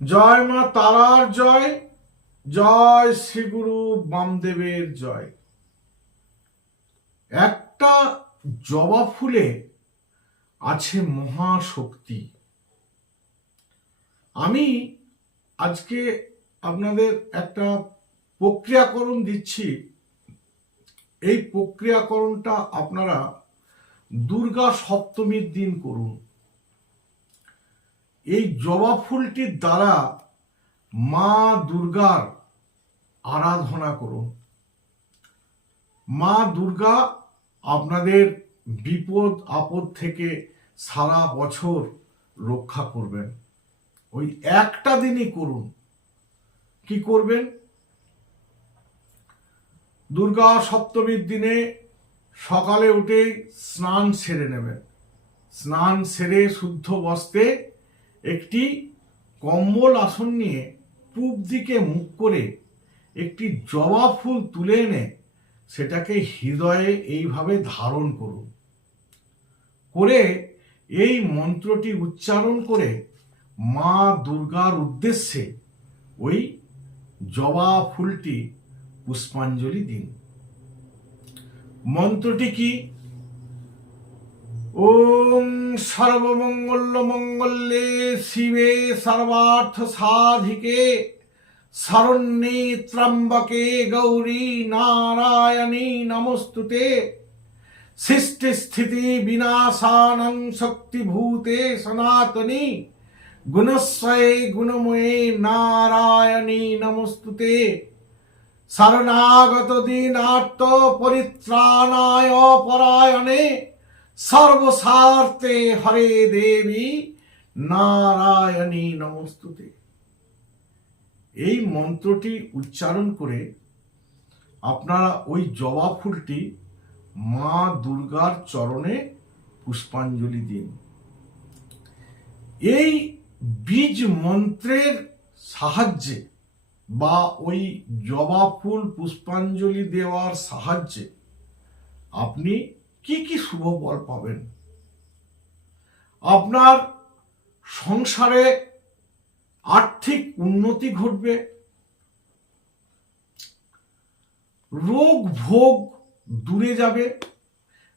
জয় মা তারার জয় জয় শ্রীগুরু বামদেবের জয়। একটা জবা ফুলে আছে মহাশক্তি। আমি আজকে আপনাদের একটা প্রক্রিয়াকরণ দিচ্ছি। এই প্রক্রিয়াকরণটা আপনারা দুর্গা সপ্তমীর দিন করুন। এই জবা ফুলটির দ্বারা মা দুর্গার আরাধনা করুন। মা দুর্গা আপনাদের বিপদ, আপদ থেকে সারা বছর রক্ষা করবেন। ওই একটা দিনই করুন। কি করবেন? দুর্গা সপ্তমীর দিনে সকালে উঠে স্নান সেরে নেবেন। স্নান সেরে শুদ্ধ বস্তে একটি কম্বল আসন নিয়ে পূব দিকে মুখ করে একটি জবা ফুল তুলে এনে সেটাকে হৃদয়ে এইভাবে ধারণ করুন। করে এই মন্ত্রটি উচ্চারণ করে মা দুর্গার উদ্দেশ্যে ওই জবা ফুলটি পুষ্পাঞ্জলি দিন। মন্ত্রটি কি? ওম সর্বমঙ্গল মঙ্গলে শিবে সর্বার্থ সাধিকে শরণ্যে ত্রম্বকে গৌরী নারায়ণী নমস্তুতে। সৃষ্টি স্থিতি বিনাশানং শক্তিভূতে সনাতনী, গুণস্বয়ে গুণময়ে নারায়ণী নমস্তুতে। শরণাগত দীনার্ত পরিত্রাণায় পরায়ণে সর্বস্বার্থে হরে দেবী নারায়ণী নমস্তুতে। এই মন্ত্রটি উচ্চারণ করে আপনারা ওই জবা ফুলটি মা দুর্গার চরণে পুষ্পাঞ্জলি দিন। এই বীজ মন্ত্রের সাহায্যে বা ওই জবা ফুল পুষ্পাঞ্জলি দেওয়ার সাহায্যে আপনি কি কি শুভ ফল পাবেন? আপনার সংসারে আর্থিক উন্নতি ঘটবে। রোগ ভোগ দূরে যাবে।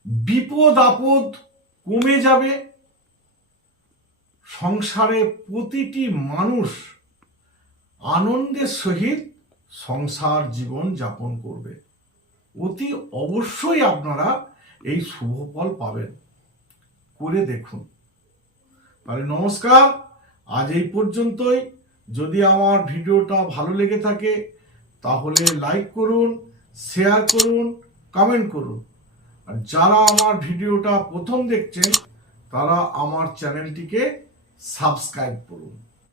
বিপদ আপদ কমে যাবে। সংসারে প্রতিটি মানুষ আনন্দের সহিত সংসার জীবন যাপন করবে। অতি অবশ্যই আপনারা এই শুভ ফল পাবেন। করে দেখুন। তাহলে নমস্কার। আজ এই পর্যন্তই। যদি আমার ভিডিওটা ভালো লেগে থাকে, তাহলে লাইক করুন শেয়ার করুন কমেন্ট করুন। আর যারা আমার ভিডিওটা প্রথম দেখছেন, তারা আমার চ্যানেলটিকে সাবস্ক্রাইব করুন।